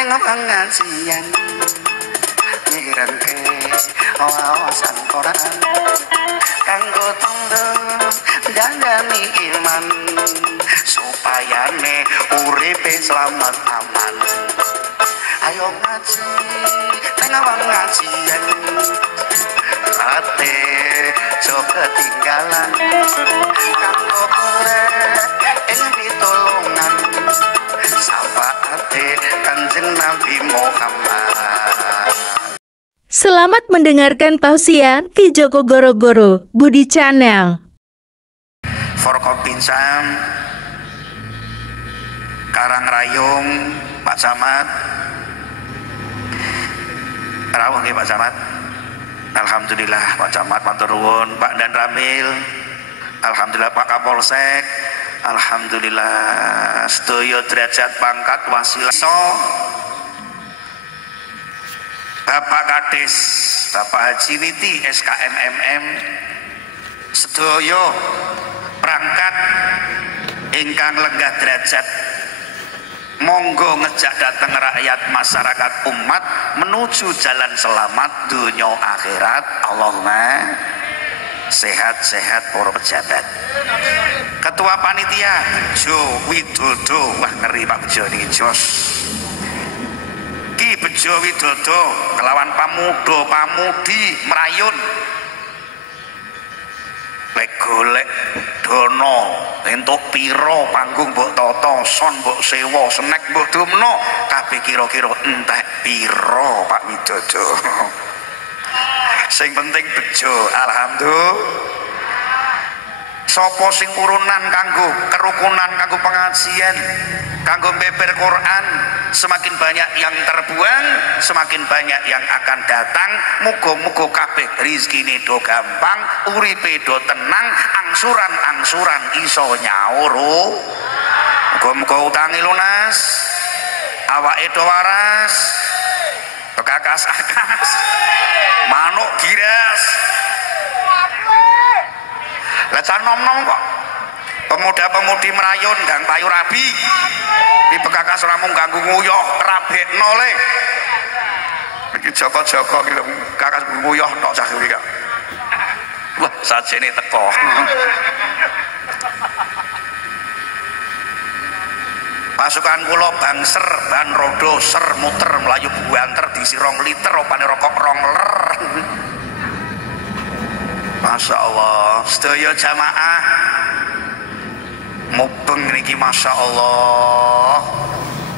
neng pengajian mirengke wawasan Quran kanggo tangga dandani iman supaya ne uripe selamat aman. Ayo ngaji neng pengajian ate jo ketinggalan kanggo golek ing pitulungan syafaate Kanjeng Nabi Muhammad. Selamat mendengarkan tausiah Ki Joko Goro-Goro Budi Channel. Forkopinsam Karangrayung Pak Camat rawuh nggih Pak Camat. Alhamdulillah Pak Camat matur nuwun, Pak Dan Ramil. Alhamdulillah Pak Kapolsek. Alhamdulillah sedaya derajat pangkat wasilah Bapak Kades, Bapak Haji Niti SKMMM sedaya perangkat ingkang lenggah derajat, monggo ngejak datang rakyat masyarakat umat menuju jalan selamat dunia akhirat. Allahumma sehat-sehat para pejabat. Ketua panitia Bejo Widodo, wah ngeri Pak Bejo niki jos. Ki Bejo Widodo kelawan pamudo pamudi merayun lek golek dono entuk piro panggung mbok toto son mbok sewa snack mbok dumno kabeh kira-kira entek piro Pak Widodo. Sing penting bejo. Alhamdulillah. Sopo sing urunan kanggo kerukunan kanggo pengajian kanggo beber Quran, semakin banyak yang terbuang semakin banyak yang akan datang. Muga-muga kabeh rezekine do gampang, uripe do tenang, angsuran-angsuran iso nyaur. Muga-muga utange lunas, awake do waras, bekakas-akas, manuk giras. Lah nom-nom kok pemuda-pemudi merayun gang payu rabi di bekakas ramung ganggu nguyuh rabekno le iki Joko-Joko iki kakas nguyuh tok cah iki kok. Wah sajene teko. Pasukan kula bangser ban rodo ser muter melayu buanter diisi 2 liter opane rokok 2 ler. Masya Allah, sedaya jamaah mubeng niki Masya Allah.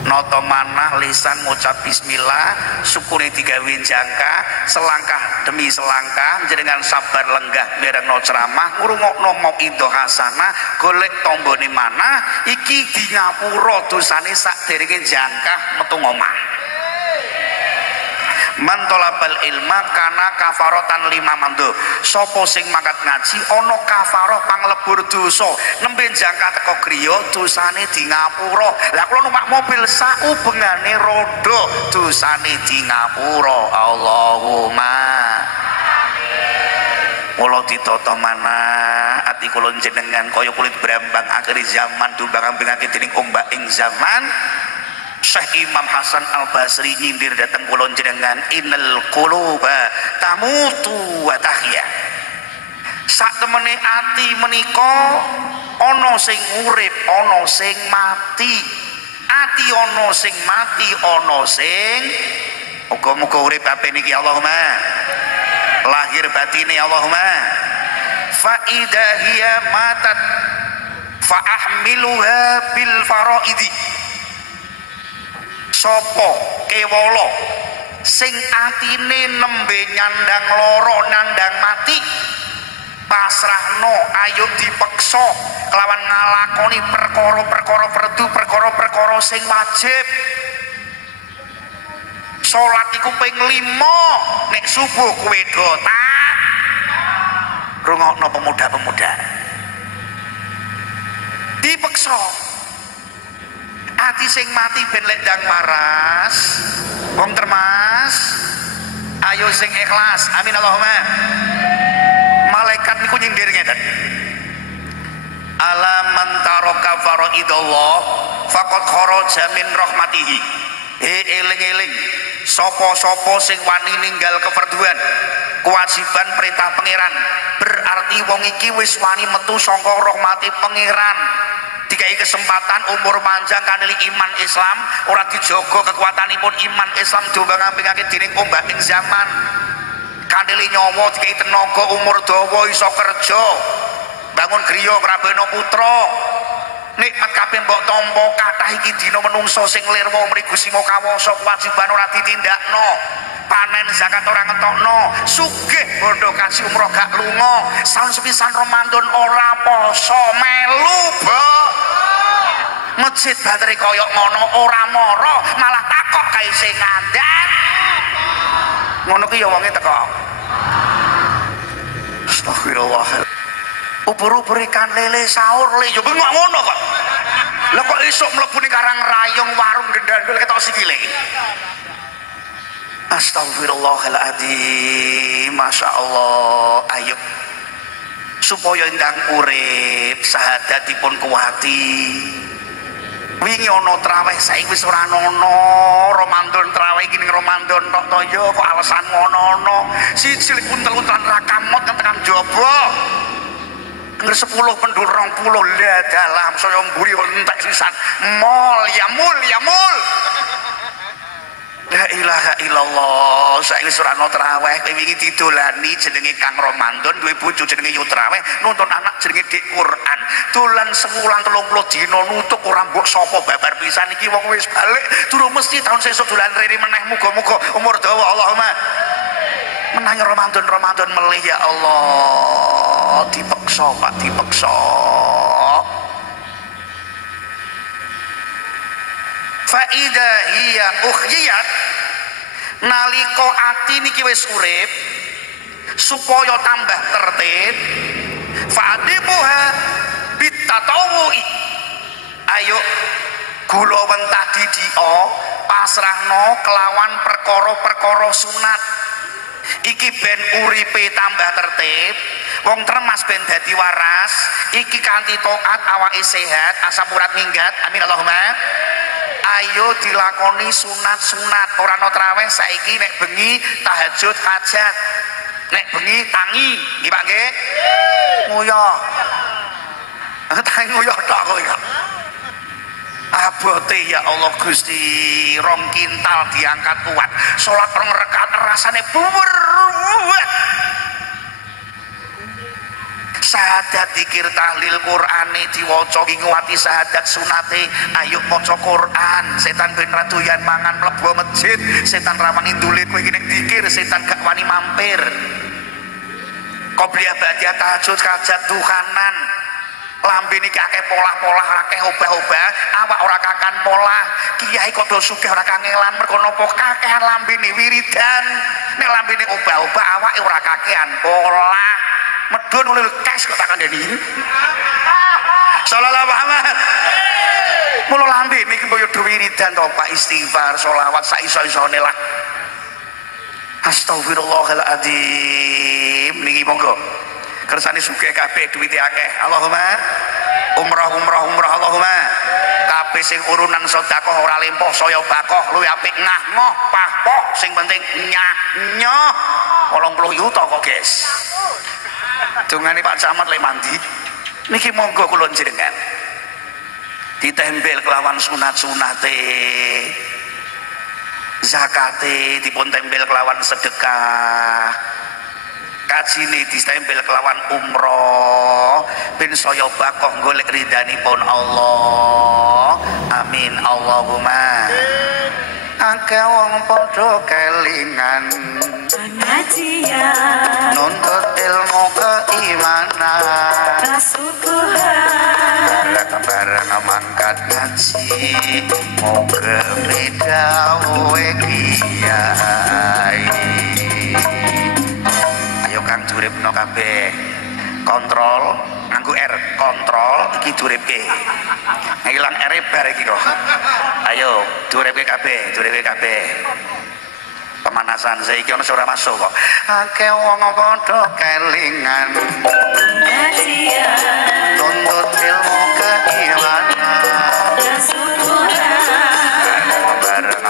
Noto manah lisan ngucap bismillah, syukuri digawe jangka, selangkah demi selangkah jenengan sabar lenggah mirengno ceramah, ngrungokno mauidhah hasanah, golek tombone manah iki di ngapura dosane sakderenge jangkah metu ngomah. Mantolabal ilma kana kafarotan 5 mando. Sopo sing mangkat ngaji ono kafaroh panglebur dosa. Nembe jangka teko griya dosane di ngapura. Lah kula numpak mobil saubengane rodo dosane di ngapura. Allahumma kula ditata manah ati kula jenengan kaya kulit brambang akhir zaman tumbang-ambingake dening ombak ing zaman. Syekh Imam Hasan Al-Basri nyindir datang kula jenengan, innal quluba tamutu wa tahya. Sak temene ati menika ana sing urip, ana sing mati. Ati ana sing mati, ana sing muga-muga urip kabeh niki Allahumma. Lahir batine Allahumma. Fa idza hiya matat fa ahmiluha bil faraidi. Sopo kewala sing atine nembe nyandang loro nyandang mati pasrahno ayo dipeksa kelawan ngalakoni perkara-perkara fardu perkara-perkara sing wajib. Salat iku ping 5 nek subuh kowe do tak rungokno pemuda-pemuda dipeksa. Ati sing mati ben lek ndang maras wong termas ayo sing ikhlas amin Allahumma. Malaikat niku nyindir ngeten, ala man taraka faraidallah faqad kharaja min rahmatihi. Eling-eling sapa-sapa sing wani ninggal keperduan kewajiban perintah pangeran, berarti wong iki wis wani metu saka rahmati pangeran. Dikai kesempatan umur panjang kaneli iman Islam, ora dijaga kekuatanipun iman Islam diumbang-ambingake dening ombak ing zaman. Kaneli nyawa dikai tenaga umur dawa iso kerja, bangun griya krabena putra. Nikmat kabeh mbok tampa kathah iki dina menungso sing lirwa mrigu simo kawasa kewajiban ora ditindakno. Panen zakat ora ngetokno, sugih bondo kasih umroh gak lunga, saun sepisan Ramadan ora poso melu, Mbok. Masjid bateri koyok ngono ora mara, malah takok kae sing ngandhan. Ngono ki ya wonge teko. Astagfirullah. Ubur-ubur ikan lele sahur le yo bengok ngono kok. Lah kok esuk mlebu ning Karang Rayong warung gendandul ketok sikile. Astagfirullahaladzim. Masya Allah. Ayo supaya ndang urip sahadatipun kuwati. Wingi ana traweh saiki wis ora ana. Ramadan traweh iki ning Ramadan tok to yo kok alasan ngono-ono. Siji untel-untelan rakamot tekan jaba. Ngger 10 pendul 20 lah dalam saya mburi entek sisan. Mol ya mul ya mul. La ilaha illallah. Saiki wis ora ana traweh, wingi didolani jenenge Kang Ramadan, duwe bojo jenenge yo traweh, nuntun anak jenenge Dik Quran. Dolan sewulan 30 dina nutuk ora mbok sapa babar pisan iki wong wis balik, durung mesti tahun sesuk dolan rene meneh muga-muga umur dawa Allahumma. Menang Ramadan melih ya Allah. Dipeksa Pak, dipeksa. Faida hiya ukhyiyat, nalika ati niki wis urip supaya tambah tertib, fa'dibuha bitatawui. Ayo gula wentah didio pasrahno kelawan perkara-perkara sunat. Iki ben uripe tambah tertib, wong tremas ben dadi waras, iki kanthi taat awake sehat, asam urat minggat. Amin Allahumma. Ayo dilakoni sunat-sunat, ora ana traweh saiki nek bengi tahajud hajat. Nek bengi tangi, nggih Pak nggih? Nguyah. Tangi nguyah tok kok iki. Abote ya Allah Gusti, 2 kintal diangkat kuat. Salat 2 rakaat rasane buwet. Sahadat zikir tahlil Qur'ane diwaca nguwati sahadat sunate. Ayo maca Qur'an, setan ben ra doyan mangan mlebu masjid, setan rawani ndulit kowe iki nek zikir setan gak wani mampir. Qobliyah ba'diyah tahajud hajat duhanan. Lambe niki akeh polah-polah, akeh obah-obah, awak ora kakan polah. Kiai kok do sugih ora kangelan mergo napa kakehan lambene wiridan. Nek lambene obah-obah awake ora kakehan polah. Medun ngono kes kok tak kandhani. Sallallahu Muhammad. Mula lambe niki kaya do wiridan to Pak, istighfar, selawat sak iso-isone lah. Astagfirullahaladzim. Niki monggo kersane sugih kabeh duwite akeh. Allahumma umrah Allahumma. Kabeh sing urunan sedekah ora lempah saya bakoh luwih apik ngah ngoh pahpoh sing penting nyah nyoh 80 yuta kok guys. Dungane Pak Camat lek mandi niki monggo kula njenengan ditempel kelawan sunat-sunate, zakate dipun tempel kelawan sedekah, kajine ditempel kelawan umroh ben saya bakoh golek ridhanipun Allah. Amin Allahumma. Akeh wong padha kelingan pengajian nuntut ilmu keimanan kasukuhan bareng mangkat ngaji moga medawe kiai. Kang duripno kabeh kontrol nganggo R, kontrol iki duripke ngilang R bar iki kok. Ayo duripke kabeh pemanasan saiki ana ora masuk kok. Akeh wong padha kelingan ngajian tuntut ilmu keimanan bareng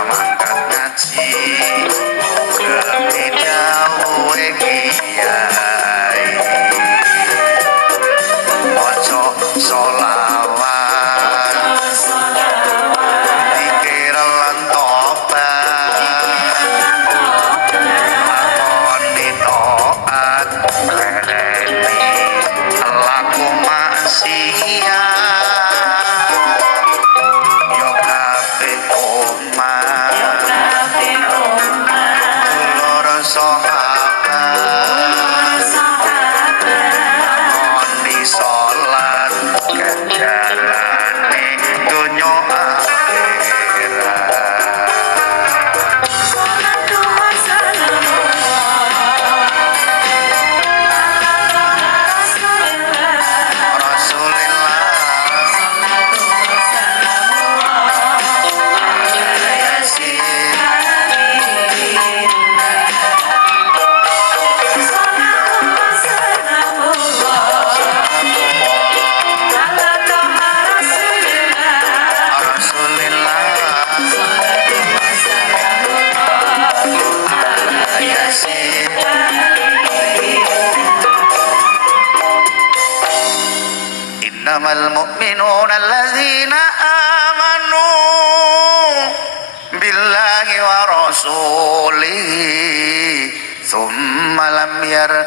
innamal mu'minuna alladzina amanu billahi wa rasulihi thumma lam yartabu.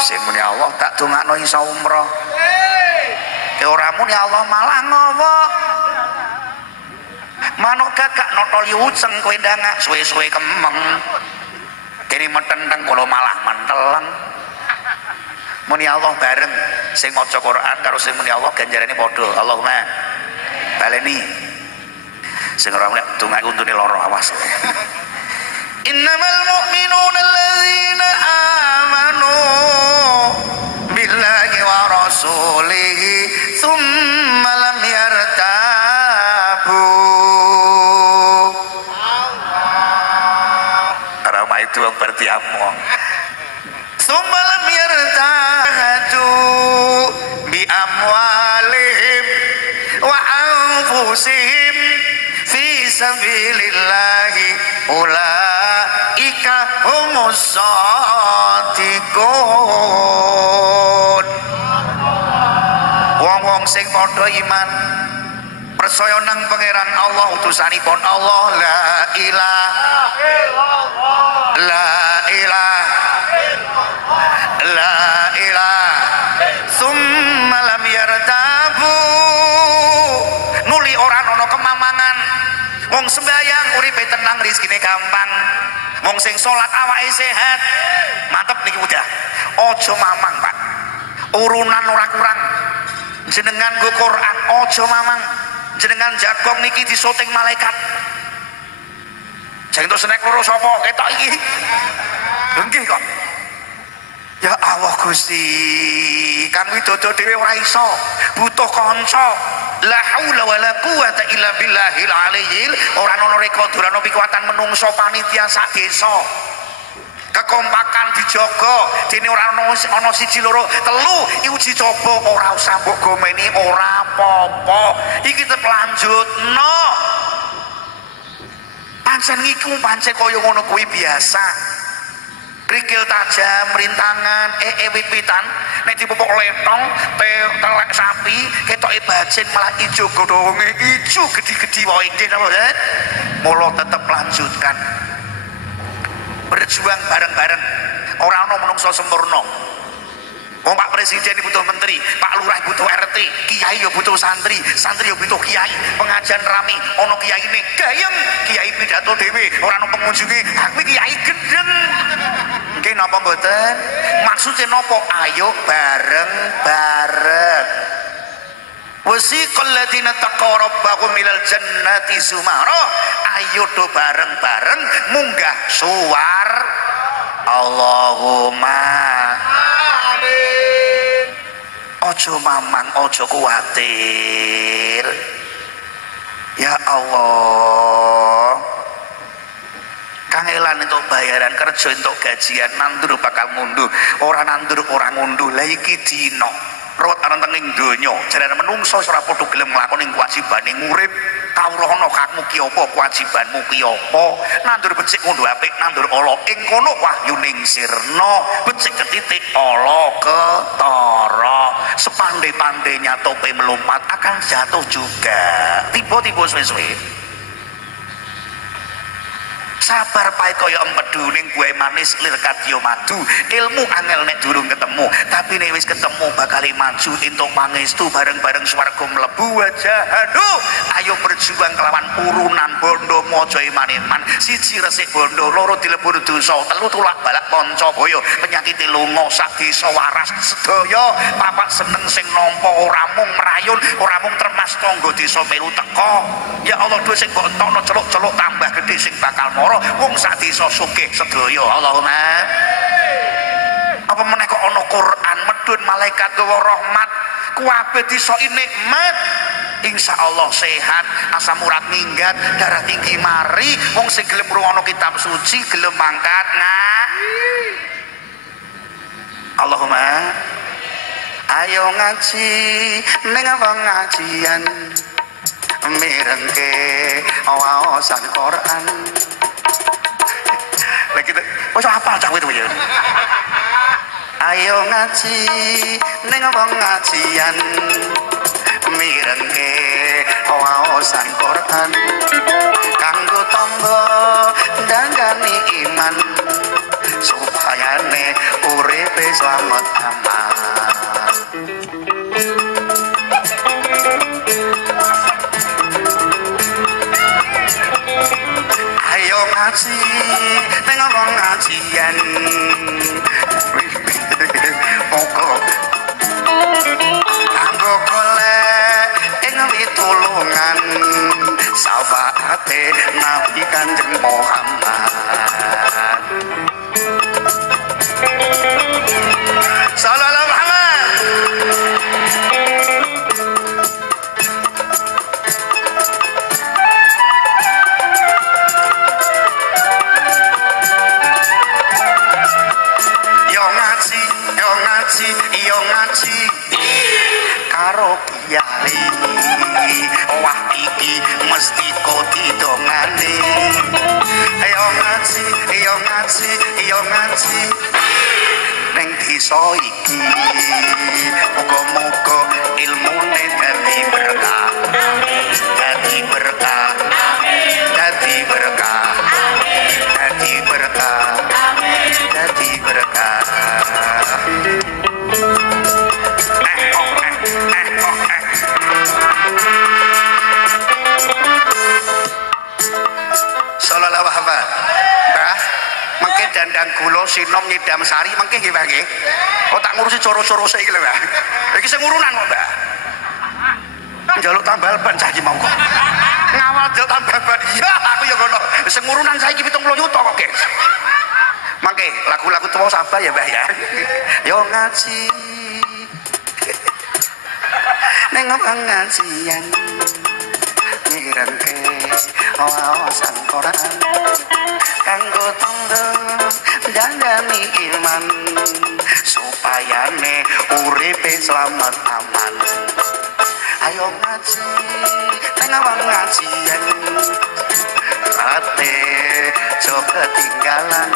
Sing muni Allah tak dongakno iso umroh. Ke ora muni Allah malah ngowo. Manuk gagak notol yuceng kowe ndangak suwe-suwe kemeng. Kene metenteng kula malah menteleng. Muni Allah bareng sing maca Quran karo sing muni Allah ganjarane padha. Allahumma baleni. Sing ora muni dongaku untune lara awas. Innamal mu'minuna alladzina amanu billahi wa rasulihi thumma lam yartabu. Rama itu berarti apa? Thumma lam yartabu bi amwalihim wa anfusihim fi sabilillahi ulaika humus shadiqun. Wong-wong sing padha iman percaya nang pangeran Allah utusanipun Allah la ilaha illallah la ilaha summa lam yartabu. Nuli ora ana kemamangan. Wong sembayang uripe tenang rezekine gampang. Wong sing salat awake sehat. Mantep niki udah. Aja mamang, Pak. Urunan ora kurang. Jenengan nggo Quran aja mamang. Jenengan jagong niki disoting malaikat. Sing entuk snack loro sapa? Ketok iki. Nggih kok. Ya Allah Gusti, kan widodo dhewe ora iso, butuh kanca. La haula wala quwata illa billahil aliyil. Ora ana reka durana pikuwatan menungso panitia sak desa. Kekompakan dijaga, dene ora ana siji loro, telu uji coba ora usah mbok gomeni ora apa-apa. Iki tetep lanjutno. Pancen iku pancen kaya ngono kuwi biasa. Krikil tajam, rintangan, wit-witan, nek dipupuk letong, telek sapi, ketoke bacin malah ijo godhonge ijo gede-gede wae nggih napa ya. Mula tetep lanjutkan. Berjuang bareng-bareng. Ora ana menungso sempurna. Wong Pak Presiden butuh menteri, Pak Lurah butuh RT, kiai yo butuh santri, santri yo butuh kiai. Pengajian rame, ono kiyaine gayeng, kiai pidato dhewe, ora ono pengunjunge, aku kiai gendeng. Nggih napa mboten? Maksudnya napa? Ayo bareng-bareng. Wasiqal ladzina taqaw rabbahum ilal jannati zumara. Ayo do bareng-bareng munggah suwar. Allahumma amin. Ojo mamang, ojo kuwatir. Ya Allah. Kangelan untuk bayaran kerja untuk gajian nandur bakal ngunduh. Ora nandur ora ngunduh. Lah iki dina rawat ana tenging donya. Jarane menungso ora padha gelem nglakoni kewajibane ngurip. Kawruhana kakmu ki apa, kewajibanmu ki apa. Nandur becik ngunduh apik, nandur ala ing kono wahyuning sirna. Becik ketitik ala ketara. Sepandai-pandainya tope melompat akan jatuh juga. Tiba-tiba suwe-suwe. Sabar pahit kaya empedu ning buah manis lir kadya madu. Ilmu angel nek durung ketemu, tapi nek wis ketemu bakal maju entuk pangestu bareng-bareng swarga mlebu wajahadu. Ayo berjuang kelawan urunan bondo maja iman-iman. Siji resik bondo, loro dilebur dosa, telu tulak balak panca boyo, penyakit lunga sak desa waras sedaya. Papat seneng sing nampa ora mung merayun, ora mung termas tangga desa melu teka. Ya Allah dhuwit sing mbok entokno celuk-celuk tambah gedhe sing bakal mara. Wong sak desa sugih sedaya. Allahumma. Apa meneh kok ana Quran medhun malaikat gawa rahmat, kuwabe disoi nikmat. Insyaallah sehat, asam urat minggat, darah tinggi mari. Wong sing gelem ngrungokno kitab suci, gelem mangkat Allahumma. Ayo ngaji ning pengajian mirengke wawasan Quran. Lah kita wis apal cah itu ya. ayo ngaji ning wong ngajian mirengke waosan Quran kanggo tangga dandani iman supayane uripe slamet aman. Ayo ngaji ning wong ngajian monggo kanggo golek ing pitulungan syafaate Nabi Kanjeng Muhammad sallallahu Muhammad. Yo ngaji karo kiai wah iki mesti kodidongane yo ngaji ning desa iki muga-muga ilmune dadi berkah dadi berkah dadi berkah dadi berkah dadi berkah. Sallallahu Muhammad. Mbah, mengke dandang gula sinom nyidam sari mengke nggih Mbah nggih. Oh tak ngurusi coro-coro iki lho Mbah. Iki sing ngurunan kok Mbah. Njaluk tambal ban saiki monggo. Ngawal njaluk tambal ban. Iya aku ya ngono. Sing ngurunan saiki 70 juta kok, Guys. Mangke lagu-lagu tuwa sabar ya Mbah ya. Yo ngaji. Neng pengajian mirengke waosan Quran kanggo tangga dandani iman supayane uripe slamet aman. Ayo ngaji neng pengajian ate jo ketinggalan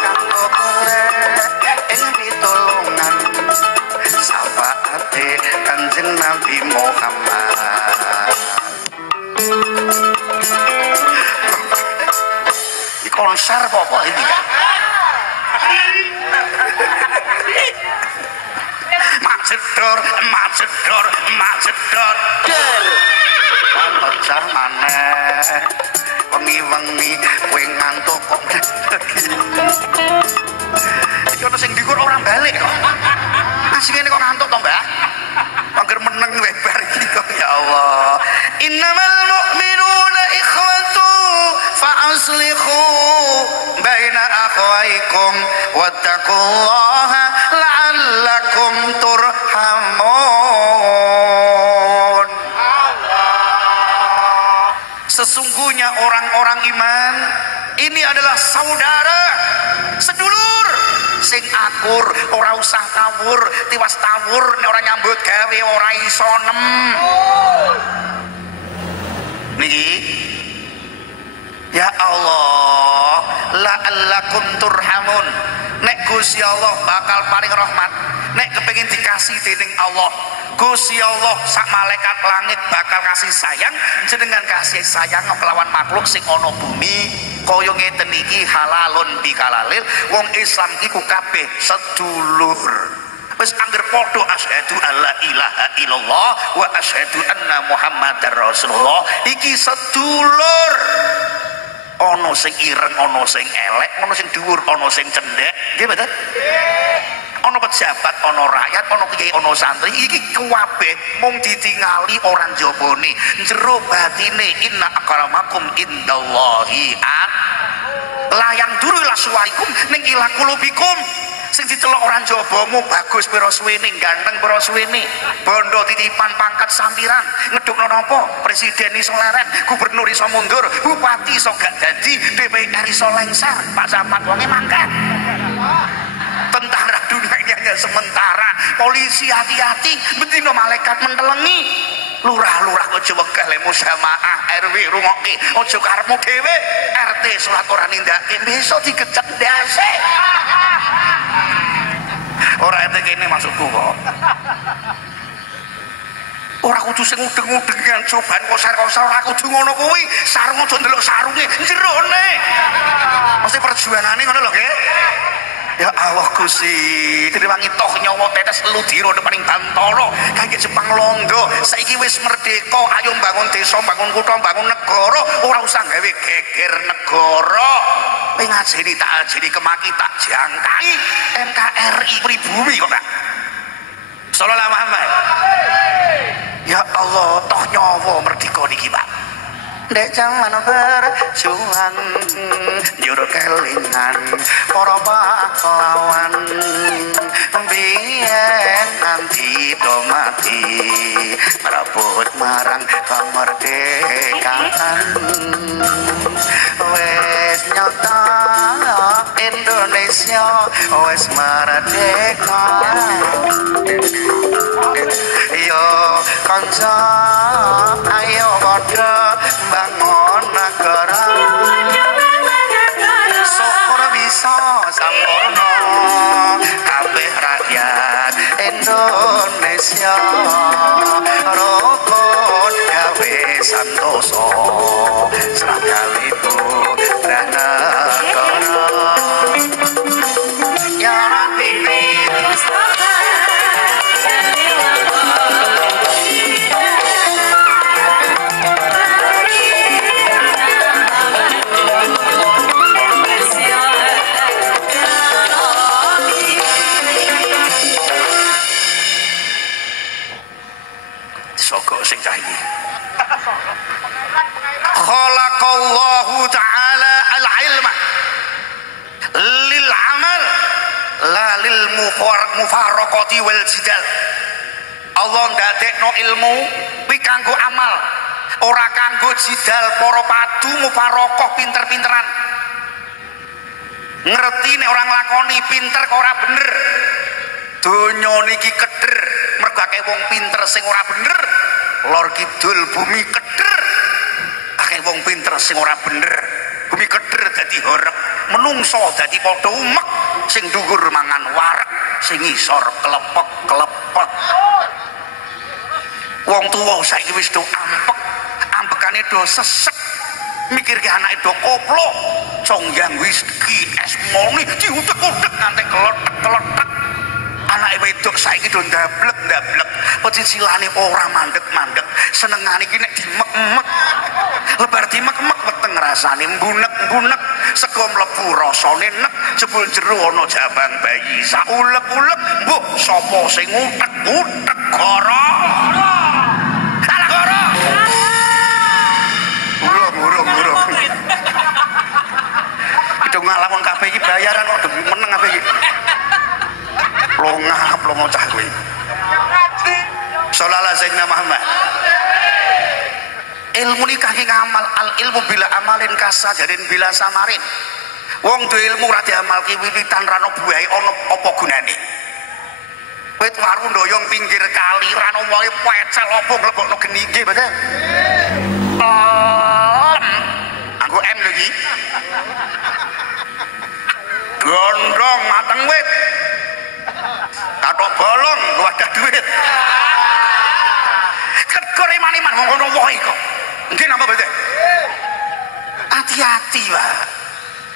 kanggo golek ing pitulungan syafaate Kanjeng Nabi Muhammad. Ini konser apa ini? Macedor. Konser maneh. Wengi-wengi kowe ngantuk kok. Iki ono sing dikur orang balik kok. Asine kok ngantuk to, Mbah? Angger meneng webar iki kok ya Allah. Innamal mu'minuna ikhwatu fa aslihu baina akhwaikum wattaqullaha la'allakum turhamun. Sesungguhnya orang-orang iman ini adalah saudara, sedulur sing akur, ora usah tawur, tiwas tawur nek ora nyambut gawe ora iso nem. Niki ya Allah, la'allakum turhamun. Nek Gusti Allah bakal paring rahmat, nek kepengin dikasih dening Allah, Gusti Allah sak malaikat langit bakal kasih sayang jenengan kasih sayang kelawan makhluk sing ana bumi kaya ngeten iki halalun bikalalil. Wong Islam iku kabeh sedulur. Wis angger padha asyhadu alla ilaha illallah wa asyhadu anna muhammadar rasulullah iki sedulur. Ana sing ireng, ana sing elek, ana sing dhuwur, ana sing cendhek. Nggih mboten? Ana pejabat, ana rakyat, ana kiai, ana santri, iki kabeh mung ditingali orang jabone. Jero batine inna akramakum indallahi layang duru ila suwaikum ning ila kulubikum. Sing dicelok orang jabamu bagus pira suwene, ganteng pira suwene, bondo titipan pangkat sampiran, ngedukno napa, presiden iso leren, gubernur iso mundur, bupati iso gak dadi, DPR iso lengser, Pak Camat wonge mangkat. Tentara dunia ini hanya sementara. Polisi hati-hati, betina malaikat mentelengi. Lurah-lurah aja wegah le musamaah, RW rungokke aja karepmu dhewe, RT salat ora nindakake besok digecek ndase. Ora ente kene maksudku kok. Ora kudu sing udeng-udengan coban koser-koser ora kudu ngono kuwi. Sarung aja ndelok sarunge jerone. Mesti perjuangane ngono lho nggih. Ya Allah Gusti, direwangi toh nyawa tetes ludira depaning Bantara kangge Jepang Londo. Saiki wis merdeka, ayo bangun desa, bangun kutha, bangun negara, ora usah gawe geger negara. Kowe ngajeni tak ajeni kemaki tak jangkai NKRI pribumi kok Kak. Sallallahu Muhammad. Ya Allah, toh nyawa merdeka niki Pak. Dek jaman berjuang juru kelingan para pahlawan biyen nanti do mati merebut marang kemerdekaan wes nyata Indonesia wes merdeka yo kanca ayo padha bangun negara syukur bisa sampurna kabeh rakyat Indonesia rukun gawe santoso seragam ibu dan negara ya Rabbi sogok sing cah iki. Khalaqallahu ta'ala al-ilma lil amal la lil mufaraqati wal jidal. Allah ndadekno ilmu kuwi kanggo amal, ora kanggo jidal para padu mufaraqah pinter-pinteran. Ngerti nek orang lakoni pinter kok ora bener. Donya niki keder mergo akeh wong pinter sing ora bener. Lor kidul bumi keder akeh wong pinter sing ora bener. Bumi keder dadi horeg, menungso dadi padha umek, sing dhuwur mangan wareg, sing ngisor kelepek-kelepek. Wong tuwa saiki wis do ampek, ampekane do sesek. Mikirke anake do koplo, congyang whisky es moni diutek-utek nganti kelotek-kelotek. Anake wedok saiki do ndablek-ndablek, pecicilane ora mandek-mandek, senengane iki nek dimek-mek. Lebar dimek-mek weteng rasane mbunek-mbunek, sego mlebu rasane nek, jebul jero ana jabang bayi saulek-ulek, mbok sapa sing utek-utek goro. Alah goro. Burung. Itu ngalamun kabeh iki bayaran kok meneng kabeh iki. Plongah cah kowe. Sallallahu alaihi Muhammad. Ilmu nikah ki ngamal, al ilmu bila amalin kasajarin bila samarin. Wong duwe ilmu ora diamalke wiwitan ra ono buahe ono apa gunane. Wit waru ndoyong pinggir kali ora ono wae pecel apa mlebokno geni nggih betul. Aku M lagi. Gondrong mateng wit. Katok bolong wadah duit. Kedor iman-iman ngono wae kok. Nggih napa betul? Hati-hati, Pak.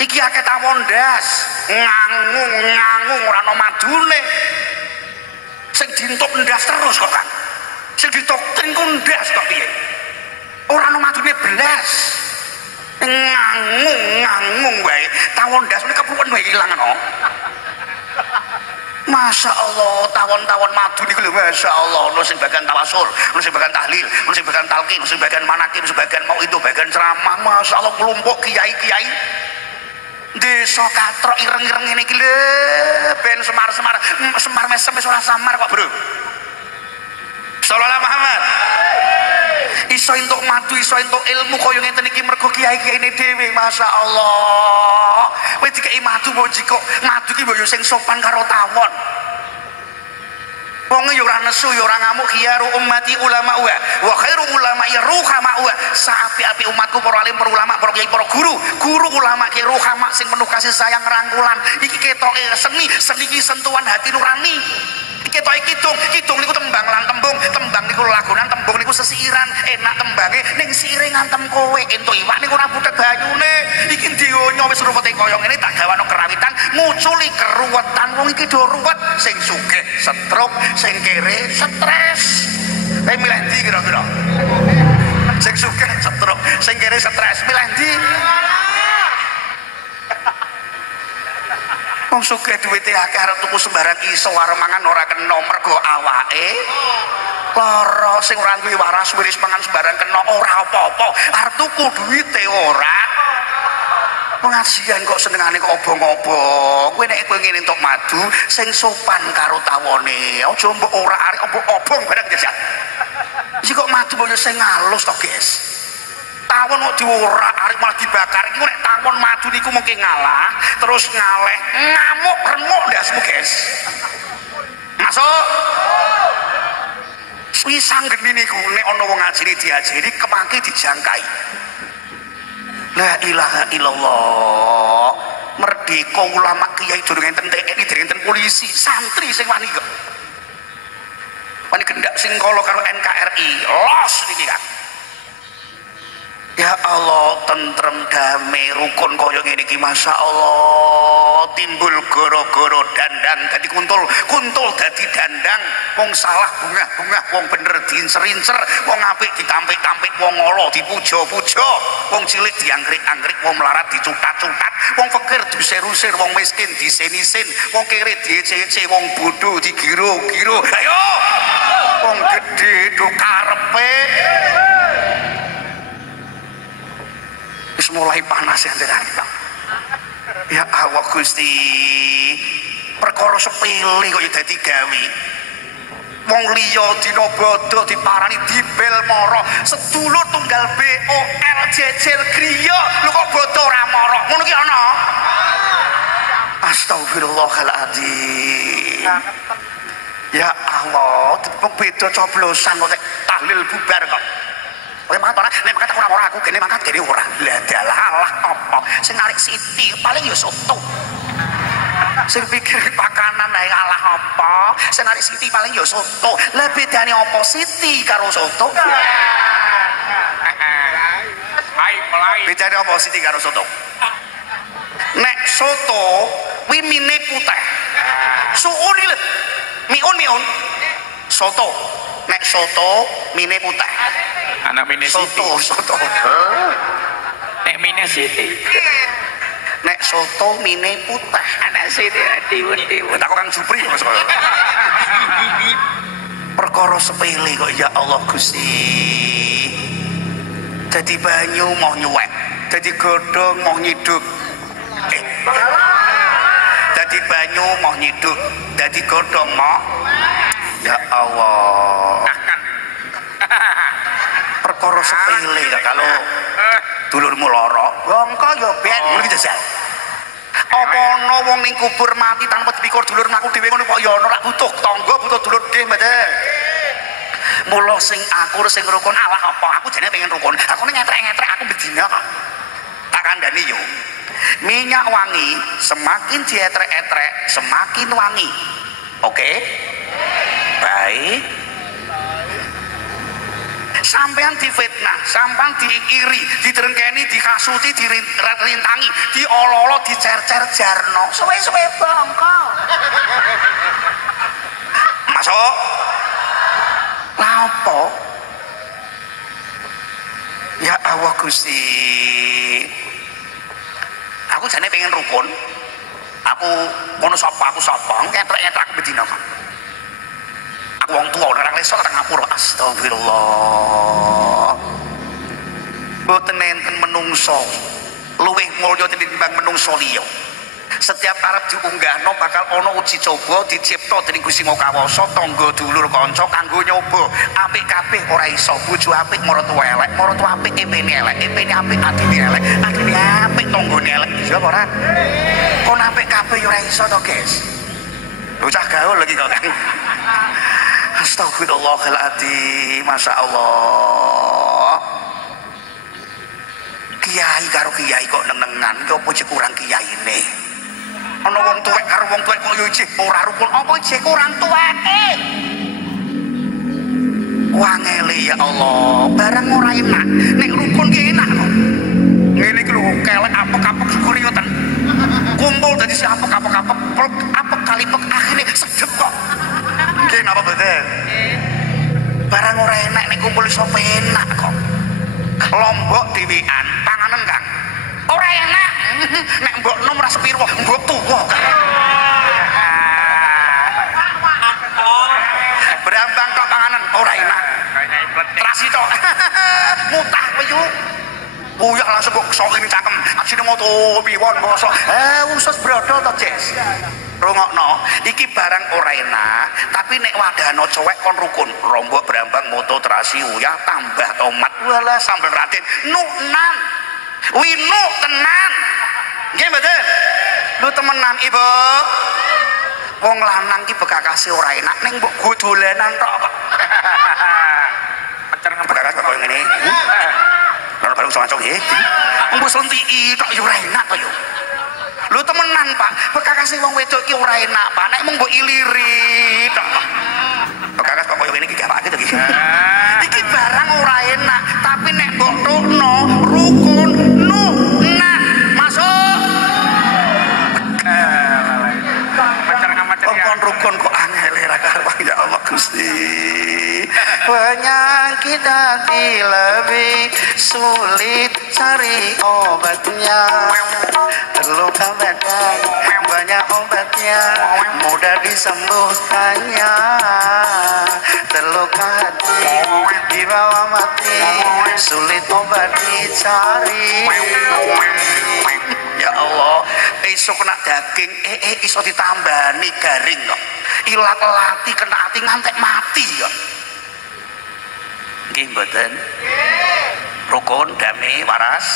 Iki akeh tawondas, ngangung ora ono madune. Sing dientuk ndas terus kok, Kang. Sing ditokting ku ndas kok piye? Ora ono madune blas. Ngangung wae. Tawondas nek kepruwen wae ilang no. Masya Allah, tawon-tawon madu niku lho, Masya Allah. Ono sing bagian tawasul, ono sing bagian tahlil, ono sing bagian talqin, ono sing bagian manaqib, ono sing bagian mauidho, bagian ceramah. Masya Allah, kelompok kiai-kiai desa katrok ireng-ireng ngene iki lho, ben semar mesem wis ora samar kok, Bro. Sallallahu Muhammad. Iso entuk madu, iso entuk ilmu kaya ngenten iki mergo kiai-kiaine dhewe. Masya Allah. Kowe dikeki madu mbok jiko, madu ki mbok yo sing sopan karo tawon. Wong yo ora nesu, yo ora ngamuk, khiyaru ummati ulama wa khairu ulama ya ruhama saapi-api umatku para alim, para ulama, para kiai, para guru ulama ki ruhama sing penuh kasih sayang rangkulan. Iki ketoke seni iki sentuhan hati nurani. Ketoke kidung niku tembang lan tembang niku lagunan, tembung niku sesiiran, enak tembange ning siire ngantem kowe entuk iwak niku ora butek banyune. Iki dionya wis ruwete kaya ngene tak gawano kerawitan nguculi keruwetan wong iki do ruwet sing sugih stroke, sing kere stres. Milih ndi kira-kira? Sing sugih stroke, sing kere stres, milih ndi? Wong sugih duwite akeh arep tuku sembarang iso arep mangan ora kena mergo awake lara. Sing ora duwe waras wiris mangan sembarang kena ora apa-apa, arep tuku duwite ora. Pengajian kok senengane kok obong-obong. Kowe nek kowe ngene entuk madu sing sopan karo tawone, aja mbok ora arek obong-obong bareng jajak. Iki kok madu kok sing halus to, Guys. Tawon kok diorak arek malah dibakar. Iki nek tawon madu niku mungkin ngalah, terus ngaleh, ngamuk remuk ndasmu, Guys. Masuk. Wisang geni niku nek ana wong ngajeni diajeni kemangke dijangkai. La ilaha illallah. Merdeka ulama kiai durung enten TNI, durung enten polisi, santri sing wani kok. Wani gendak sing kala karo NKRI, los niki kan. Ya Allah, tentrem damai rukun kaya ngene iki masyaallah. Timbul goro-goro dandang dadi kuntul dadi dandang. Wong salah bungah-bungah, wong bener diincer-incer, wong apik ditampik-tampik, wong ala dipuja-puja, wong cilik diangkrik-angkrik, wong melarat dicutat-cutat, wong fakir diusir-usir, wong miskin disenisin, wong kere diece-ece, wong bodho digiro-giro. Ayo wong gedhe do karepe. Mulai panas ya derita. Ya Allah Gusti, perkara sepele kok ya dadi gawe. Wong liya dina bodho diparani dibel mara, sedulur tunggal BOL jejer griya, lho kok bodho ora mara. Ngono ki ana. Astagfirullahaladzim. Ya Allah, beda coblosan kok tahlil bubar kok. Kowe mangkat ora, nek mangkat ora aku kene mangkat kene ora. Lah dalah apa? Sing narik Siti paling ya soto. Sing pikir pakanan ae kalah apa? Sing narik Siti paling ya soto. Lah bedane apa Siti karo soto? Hai mulai. Bedane apa Siti karo soto? Nek soto wi mine putih. Suuni lho. Miun. Soto. Nek soto mine putih. Anak mine soto. Nek mine Siti. Nek soto mine putih. Anak Siti diwun-diwun. Tak Kang Jupri Mas. Perkara sepele kok ya Allah Gusti. Jadi banyu mau nyuwek, jadi godhong mau nyiduk. Jadi banyu mau nyiduk, jadi godhong mau. Ya Allah. Perkara sepele kalau dulurmu lara bangka ya ben ngono iki jajal. Apa ana wong ning kubur mati tanpa dipikir dulur mlaku dhewe ngono kok ya ana ora butuh tangga butuh dulur nggih mboten. Mula sing akur sing rukun Allah apa aku jane pengen rukun. Aku ngetrek-ngetrek aku bedina kok. Tak kandhani yo. Minyak wangi semakin dietrek-etrek semakin wangi. Oke? Baik. Sampean difitnah, sampean diiri, didrengkeni, dikasuti, dirintangi, diololo, dicer-cer jarno. Suwe-suwe bangka. Masuk. Lapo? Ya Allah Gusti. Aku jane pengen rukun. Aku kono sapa aku sapa, ngetrek-ngetrek bedina kok. Wong tua orang leso teng ngapura. Astagfirullah. Mboten enten menungso luwih mulya tinimbang menungso liya. Setiap arep diunggahno bakal ana uji coba dicipta dening Gusti Maha Kawasa, tangga dulur kanca kanggo nyoba. Apik kabeh ora iso, bojo apik maratuwa elek, maratuwa apik epene elek, epene apik adine elek, adine apik tanggane elek. Iya apa ora? Kon apik kabeh ya ora iso to, Guys. Bocah gaul lagi kok kan. Astagfirullahaladzim, Masya Allah. kiai kok nenengan iki apa jek kurang kiyaine ana wong tuwek karo wong tuwek kok yo jek ora rukun apa jek kurang tuweke wangele ya Allah barang ora enak nek rukun ki enak kok ngene iki lho kelek apek-apek kurioten kumpul dadi si apek-apek apek kalipek akhirnya sedep kok nggih napa mboten barang ora enak nek kumpul iso enak kok lombok dhewean panganan Kang ora enak nek mbok nom ra sepiro mbok tuwa berambang tok panganan ora enak terasi tok mutah peyu buyak langsung kok sok ini cangkem asine moto piwon basa usus brodol to Jes rungokno iki barang ora enak tapi nek wadahno cowek kon rukun rombok berambang moto terasi uyah tambah tomat walah sambel ratin nunan winu tenan nggih mboten lu temenan Ibu wong lanang ki bekakase ora enak ning mbok go dolanan tok kok pacar ngebekas kok ngene lha bareng sama cowok nggih mbok selentiki tok yo ora enak to yo lu temenan Pak bekakase wong wedok ki ora enak Pak nek mung mbok iliri tok bekakas kok koyo ngene iki gak apa gitu iki iki barang ora enak tapi nek mbok tukno rukun nunan masuk rukun kok angel ra karuan ya Allah Gusti penyakit hati lebih sulit cari obatnya terluka badan banyak obatnya mudah disembuhkannya terluka hati dibawa mati sulit obat dicari ya Allah iso kena daging iso ditambani garing kok ilat lati kena ati ngantek mati kok nggih mboten rukun damai waras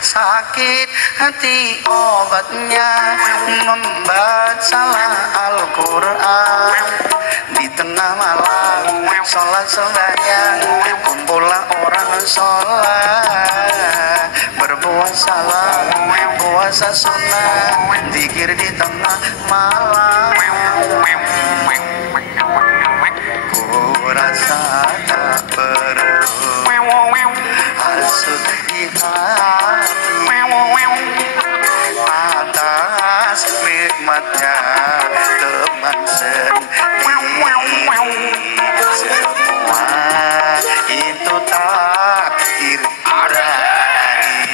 sakit hati obatnya membacalah Al-Quran di tengah malam sholat sembahyang kumpullah orang sholat berpuasalah puasa sunnah zikir di tengah malam ku rasa tak perlu hasut di hati atas nikmatnya teman sendiri semua itu takdir ilahi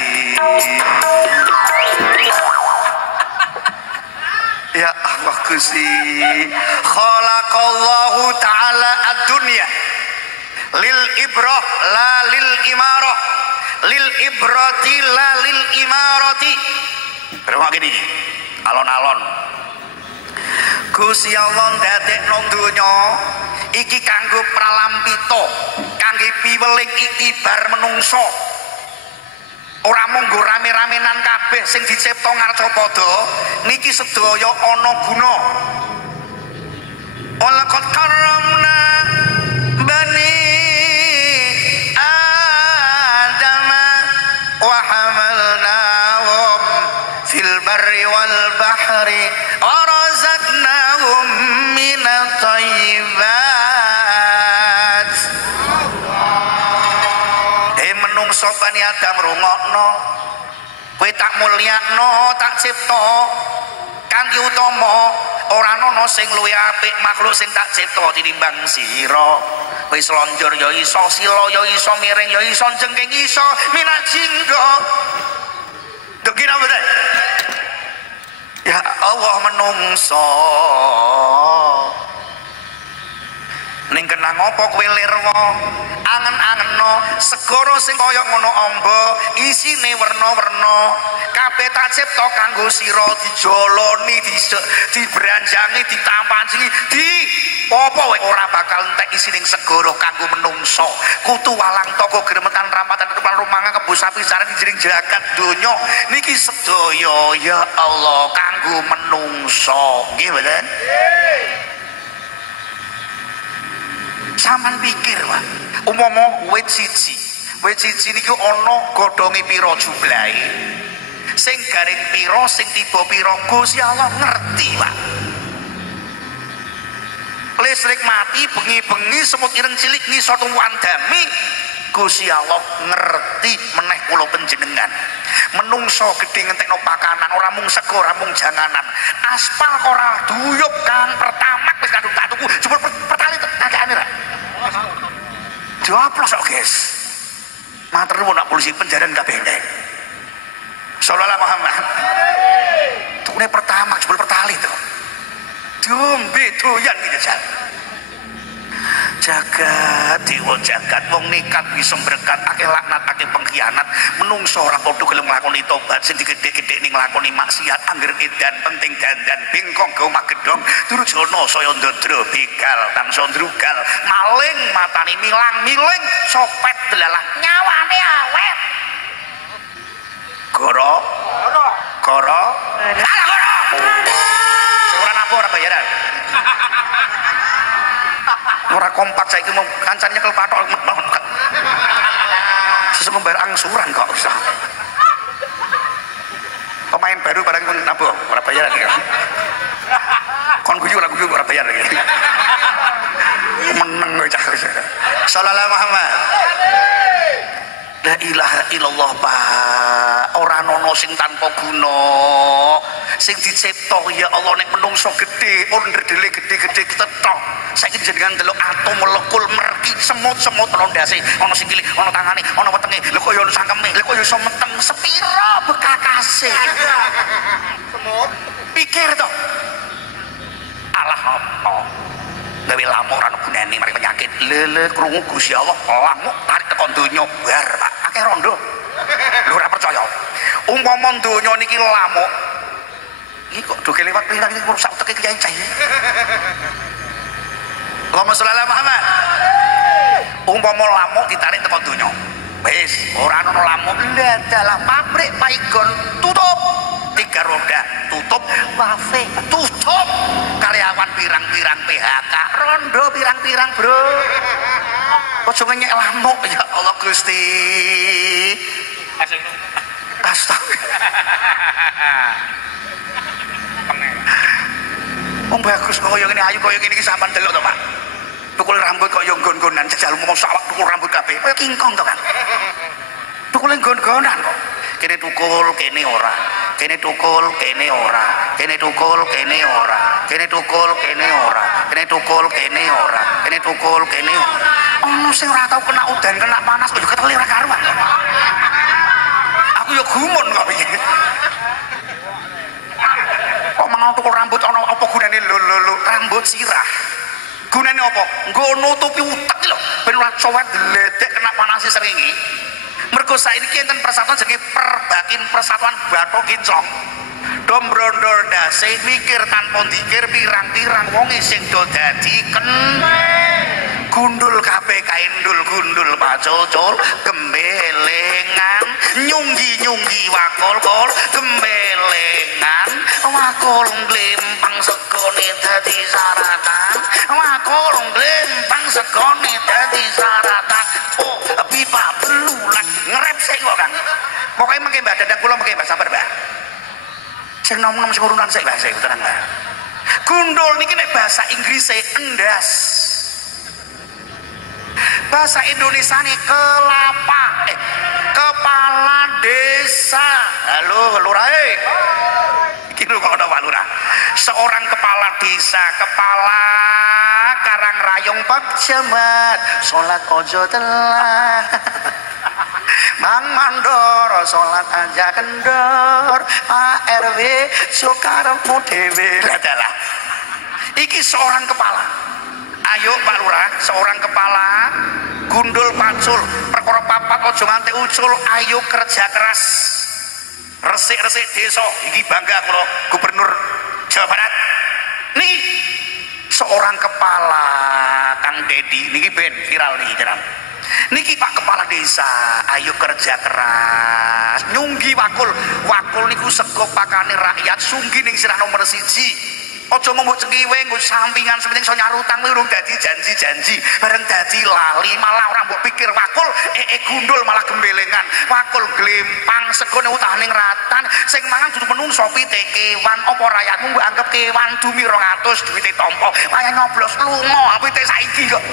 ya Allah Gusti khalaqallahu ta'ala ad-dunya lil ibrah la lil imarah lil ibrati la lil imarati berapa gini alon-alon Gusti Allah ndadekno donya iki kanggo pralampita kangge piweling iktibar menungso ora mung nggo rame-ramenan kabeh sing dicipta ngarcapada niki sedaya ana guna walaqad karramna bani adama wa hamalnahum fil barri wal bahri wa razaqnahum minat thayyibat menungso Bani Adam rungokno kowe tak mulyakno tak cipta kanthi utama ora ana sing luwih apik makhluk sing tak cipta tinimbang sira kowe slonjor ya iso sila ya iso miring ya iso jengking iso minat jinggo degina bener ya Allah menungso ning kenang apa kowe lirwa angen-angenno segara sing kaya ngono amba isine werna-werna kabeh tak cipta kanggo sira dijoloni dibranjangi ditampanci di apa wae ora bakal entek isining segara kanggo menungso kutu walang toko gremetan rampatan kepal rumanga kebo sapi sareng jering jagat donya niki sedaya ya Allah kanggo menungso nggih mboten sampean pikir Pak umpama wit siji Wit siji niku ana godhonge pira jumlahe. Sing garing pira, sing tiba pira, Gusti Allah ngerti, Pak. Listrik mati bengi-bengi semut ireng cilik ngisor tumpukan dami, Gusti Allah ngerti meneh kula panjenengan. Menungso gedhe ngentekno pakanan ora mung sego ora mung janganan. Aspal ora duyup kan pertama wis kadung tak tuku jebul pertali kakekane ra. Dioplos kok, guys. Matur nuwun nak polisi penjaran kabeh nek. Sallallahu Muhammad. Tukune pertama jebul pertali to. Dombe doyan iki jajal. Jagat dewa jagat wong nekat bisa berkat akeh laknat akeh pengkhianat menungso ora padha gelem nglakoni tobat sing digedhe-gedhe ning nglakoni maksiat angger edan penting dandan bengkong go magedhong durjana saya ndodro begal tansah ndrugal maling matani milang-miling sopet delalah nyawane awet goro salah goro sing ora napa ora bayaran ora kompak saiki mau kancan nyekel patok sesuk membayar angsuran kok usah pemain baru barang pun nabung ora bayar lagi kon guyu ora bayar lagi meneng cah sallallahu Muhammad la ilaha illallah Pak ora ana sing tanpa guna sing dicipta ya Allah nek menungso gedhe onderdele gedhe-gedhe ketok saiki jenengan delok atom molekul merki semut-semut ana ndase ana sikile ana tangane ana wetenge lho kaya ana sangkeme lho kaya iso meteng sepira bekakase semut pikir to alah apa gawe lamuk ora gunane mari penyakit lele krungu Gusti Allah lamuk tarik tekan donya bar Pak akeh rondo lho ora percaya umpama donya niki lamuk iki kok doge lewat pirang iki rusak uteke kiai cah Allahumma sholli ala Muhammad umpama lamuk ditarik tekan donya wis ora ana lamuk dalah pabrik Paigon tutup 3 roda tutup wafe tutup karyawan pirang-pirang PHK rondo pirang-pirang bro ojo ngenyek lamuk ya Allah Gusti astagfirullah wong bagus kaya ngene ayu kaya ngene iki sampean delok to Pak tukul rambut kaya nggon-nggonan jajal mau sawak tukul rambut kabeh kaya kingkong to kan tukul nggon-nggonan kok kene tukul kene ora kene tukul kene ora kene tukul kene ora kene tukul kene ora kene tukul kene ora kene tukul kene ono sing ora tau kena udan kena panas kok keteli ora karuan aku ya gumun kok iki kok mangan tukul rambut ono apa gunane lho rambut sirah gunane apa nggo nutupi utek lho ben ora cowet gledek kena panas seringi mergo saiki enten persatuan jenenge Perbakin Persatuan Bathuk Kinclong dombrondo ndase mikir tanpa dikir pirang-pirang wong sing do dadi gundul kabeh kaindul gundul pacocol gembelengan nyunggi-nyunggi wakol-kol gembelengan wakol glempang segone dadi saratan wakol glempang segone dadi saratan oh pipa belulang ngerep sik kok kan pokoke mengke Mbak dadak kula mengke Mbak sabar Mbak sing nom-nom sing urunan sik Mbak sik tenang Mbak gundul niki nek bahasa Inggris endas bahasa Indonesia nih kelapa kepala desa halo lurah iki lho kok ada Pak Lurah seorang kepala desa kepala Karang Rayong Pak Jamat sholat ojo telah Mang Mandor sholat aja kendor Pak RW Soekarno dewe adalah iki seorang kepala ayo Pak Lurah seorang kepala gundul pacul perkara papat ojo nganti ucul ayo kerja keras resik-resik desa iki bangga kula Gubernur Jawa Barat nih seorang kepala Kang Dedi niki ben viral nih jenengan niki Pak Kepala Desa ayo kerja keras nyunggi wakul niku sego pakane rakyat sunggi ning sirah nomor 1 Aja ngomong cekiwe nggo sampingan sementing iso nyarutang kuwi urung dadi janji-janji. Bareng dadi lali malah ora mbok pikir wakul gundul malah gembelengan. Wakul glempang segone utahane ngratan sing mangan dudu menungso pitik kewan apa rakyatmu mbok anggap kewan dumi 200 duwite tampa. Kaya nyoblos lunga pitik saiki kok.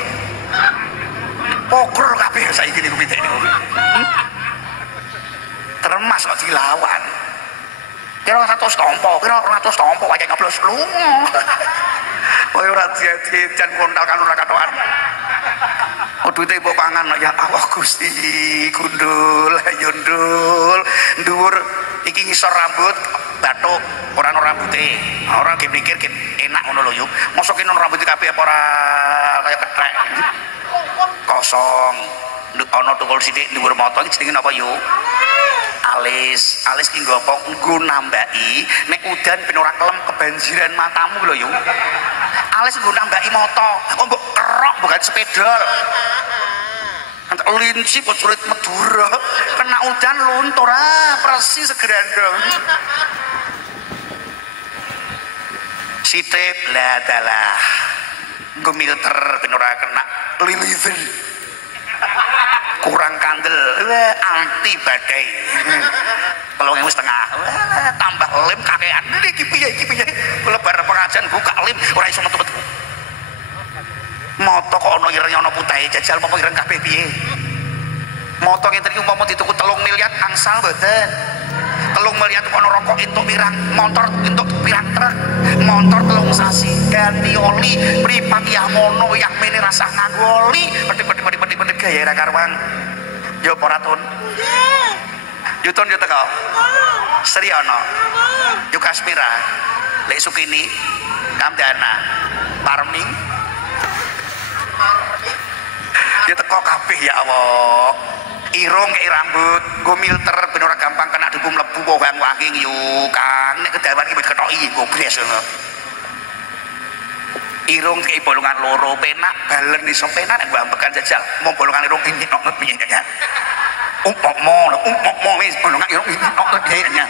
Poker kabeh saiki niku pitik niku. Termas kok dilawan. Kira 100 tompo, kira 200 tompo wajah nyoblos lunga. Kowe ora diajen kontal kan ora katokan. Duite mbok pangan ya Allah Gusti, gundul, ayo ndul, dhuwur iki ngisor rambut, bathuk, ora ono rambute. Ora ge mikir enak ngono lho yuk. Mosok ono rambute kabeh apa ora kaya kethek. Kosong. Ono tukul sithik dhuwur mata iki jenenge napa yuk? Alis ki nggo apa? Nggo nambahi nek udan ben ora kelem kebanjiran matamu lho yo. Alis nggo nambahi mata. Kok mbok kerok bukan sepedol. Antek linci kok sulit Madura. Kena udan luntur persis segerandong. Sithik la dalah. Nggo milter ben ora kena liliver. Kurang kandel, anti badai. Kalau yang setengah, tambah lem kakean. Iki piye? Lebar pengajian buka lem, ora iso metu-metu. Moto kok ono ireng ono putahe jajal apa ireng kabeh piye? Moto ngeten iki umpama dituku 3 miliar angsal mboten. 3 miliar ono rokok entuk pirang, motor entuk pirang truk. Motor 3 sasi ganti oli, mripat ya mono yang mene rasah nganggo oli. Pedhe gaya ra karuan. Yo ora tun. Yo tun yo teko. Sriono. Yo Kasmira. Lek Sukini, Kamdana, Parming. Yo teko kabeh ya Allah. Irung kei rambut, nggo milter ben ora gampang kena debu mlebu wang-wanging yo Kang. Nek kedawan iki ketoki nggo bres ngono. Irung kei bolongan loro penak balen iso penak nek mbambekan jajal mau bolongan irung ini nok piye ya. Umpama wis bolongan irung ini nok piye ya.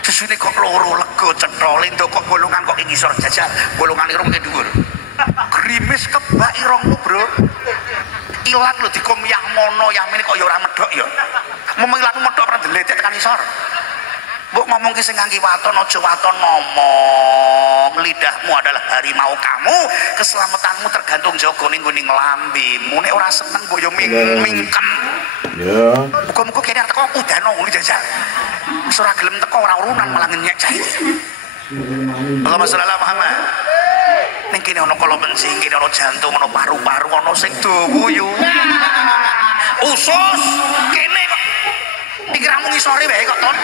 Sesune kok loro lega cethole ndok kok bolongan kok ngisor jajal bolongan irung ke dhuwur. Grimis kebak irungmu, Bro. Ilat lho dikomyah mono yang ini kok ya ora medhok ya. Momong ilatmu medhok ora ndeletek tekan isor. Mbok ngomong ki sing ngangge waton aja waton ngomong. Lidahmu adalah harimau kamu, keselamatanmu tergantung jaga ning ngene lambemu. Nek ora seneng mbok yo mingkem. Ya. Muga-muga kene teko udano ngono jajal. Wis ora gelem teko ora urunan malah ngenyek cai. Allahumma sholli ala Muhammad. Ning kene ana kala bensin, kene ana jantung, ana paru-paru, ana sing dawa yo. Usus kene kok pikiranmu ngisore wae kok ton.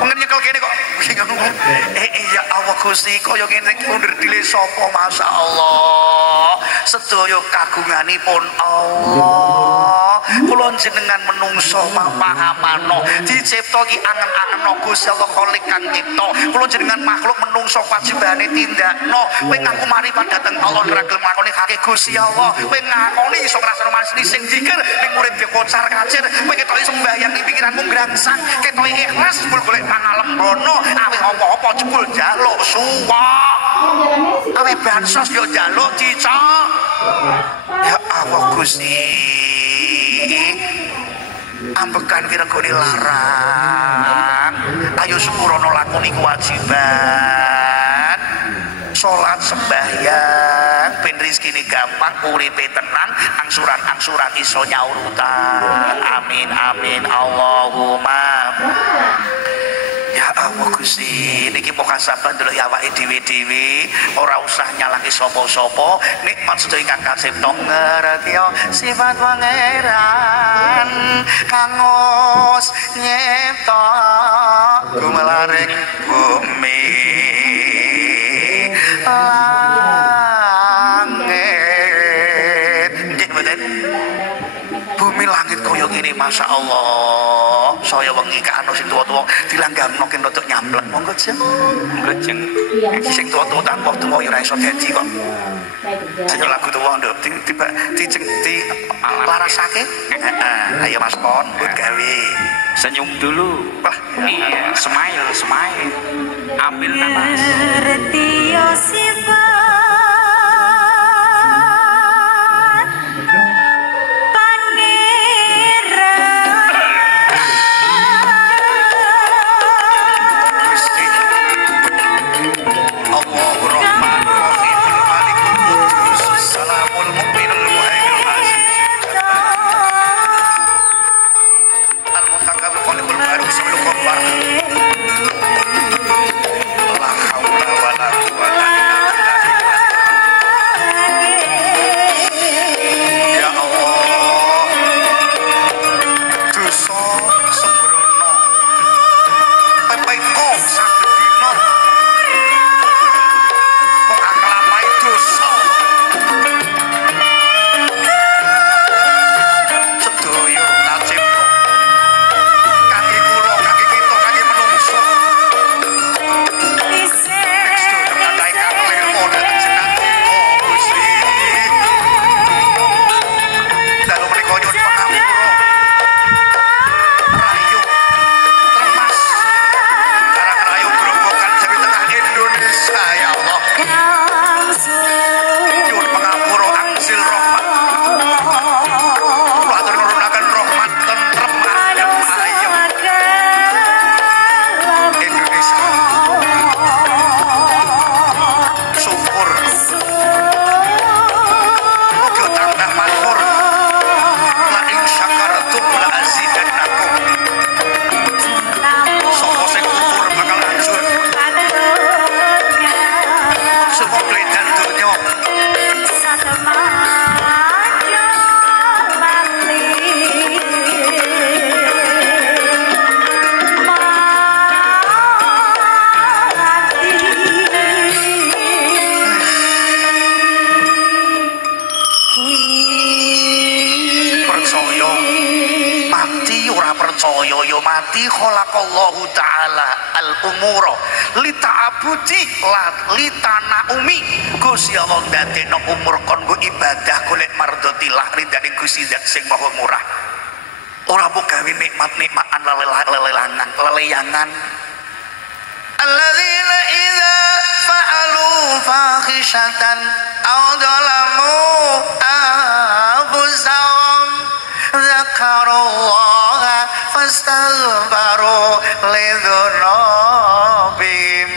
Wong nyekel kene kok. Ya Allah Gusti, kaya ngene iki mundur dile sapa masyaallah. Sedaya kagunganipun Allah. Kula jenengan menungso mapahamano. Dicipta ki angen-angeno Gusti Allah Khalik kang nyipta. Kula jenengan makhluk menungso wajibane tindakno. Kowe ngaku mari padhateng Allah ora gelem nglakoni hake Gusti Allah. Kowe ngakoni iso ngrasakno manis sing zikir ning urip kocar kacir. Kowe ketoki sembahyang ning pikiranmu grangsang, ketoki ikhlas jebul golek pangalem bono, awih apa-apa jebul njaluk suwak. Awih bansos yo njaluk dicok. Ya Allah Gusti. Ambekan kira-kira larang. Ayo sepurana lakoni kewajiban. Salat sembahyang ben rezekine gampang, uripe tenan, angsuran-angsuran iso nyaurutan. Amin amin Allahumma. Ya Allah Gusti, niki muhasabah ndelok awake dhewe-dhewe, ora usah nyalahke sapa-sapa, nikmat sedaya ingkang kacipta ngertya sifat pangeran kangos nyipta gumelaring bumi langit. Nggih mboten? Bumi langit kaya ngene masyaallah. Saya wengi karo sing tuwa-tuwa dilanggamno ken rodok nyamplek. Monggo jeng. Monggo jeng. Iki sing tuwa-tuwa tanpa tuwa ya ora iso dadi kok. Sing lagu tuwa nduk tiba dijeng di larasake. Ayo Mas Pon, buat gawe. Senyum dulu. Wah, Iya, smile. Ambil nafas. Percaya yo mati khalaqallahu ta'ala al-umura lita'abudi litanaumi Gusti Allah ndadekno umur kon nggo ibadah golek mardhatillah ridane Gusti Zat sing maha murah ora mbok gawe nikmat-nikmatan leleyangan alladzina idza fa'alu fakhishatan aw dzalamu anfusahum dzakarullah fastaghfiru lidzunubihim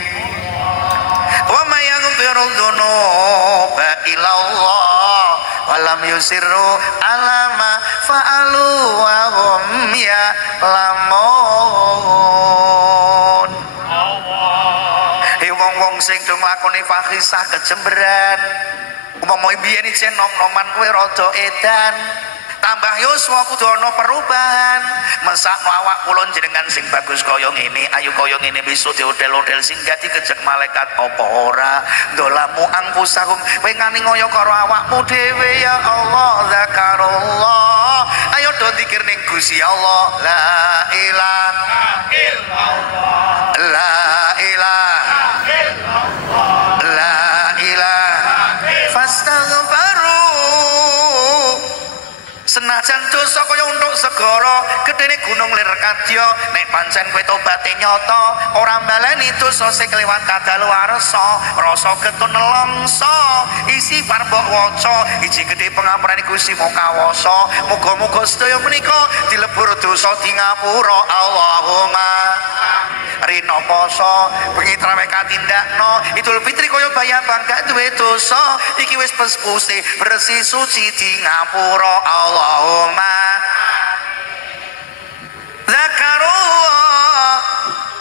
wa may yaghfiru dzunuba illa Allah wa lam yusirru ala ma fa'alu wa hum ya'lamun. Wong-wong sing do nglakoni fahisah kejemberan umpama biyen iki nom-noman kowe rada edan tambah yuswa kudu ana perubahan mesakno awak kula jenengan sing bagus kaya ngene ayu kaya ngene besok diodel-odel sing dadi kejek malaikat apa ora ndolamu angkusahum wengane ngoyo karo awakmu dhewe ya Allah zakarullah ayo do zikir ning Gusti Allah la ilaha illallah la ilaha illallah la ilaha fastaghfiru senajan dosa kaya untuk segara gedene gunung lir kadya nek pancen kowe tobaté nyata ora mbaleni dosa sing kliwat kadaluwarsa rasa getun nelongso isi parbok waca iji gedhe pengampunan Gusti mokawasa muga-muga sedaya menika dilebur dosa di ngapura Allahumma rino poso bengi trawe katindakno Idul Fitri kaya bayang bangga duwe dosa iki wis pespusi bersih suci di ngapura Allahumma zakarullah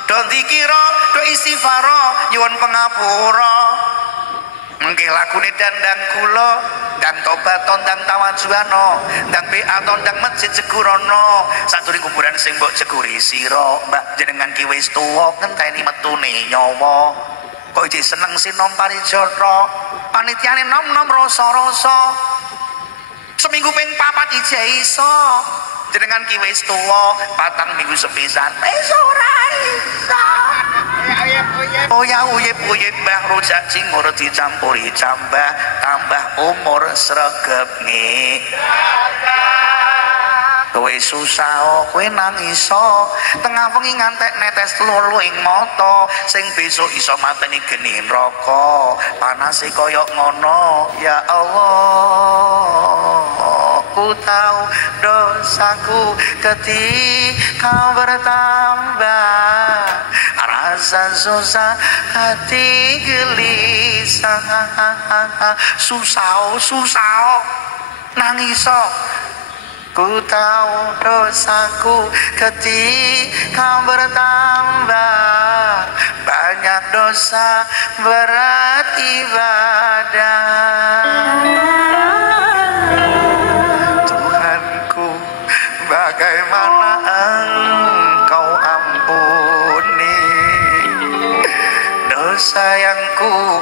don dikira do istighfara nyuwun pangapura mengke lakune dandang kula dan tobat tondang tawajuano dan be'a tondang masjid Jegurono sadurunge kuburan sing mbok jeguri sira mbak jenengan ki wis tuwa ngenteni metune nyawa kok iki seneng sinom parijata panitiane nom-nom rasa-rasa seminggu ping 4 ijeh iso jenengan ki wis tuwa 4 minggu sepisan wis ora iso uyep-uyep mbah rujak cingur dicampuri cambah tambah umur sregep kowe susah kowe nangis tengah wengi ngantek netes loro ing mata sing besok iso mateni geni neraka panase kaya ngono ya Allah ku tahu dosaku ketika bertambah rasa susah hati gelisah susah nangis ku tahu dosaku ketika bertambah banyak dosa berat ibadah Tuhanku bagaimana engkau ampuni dosa yang ku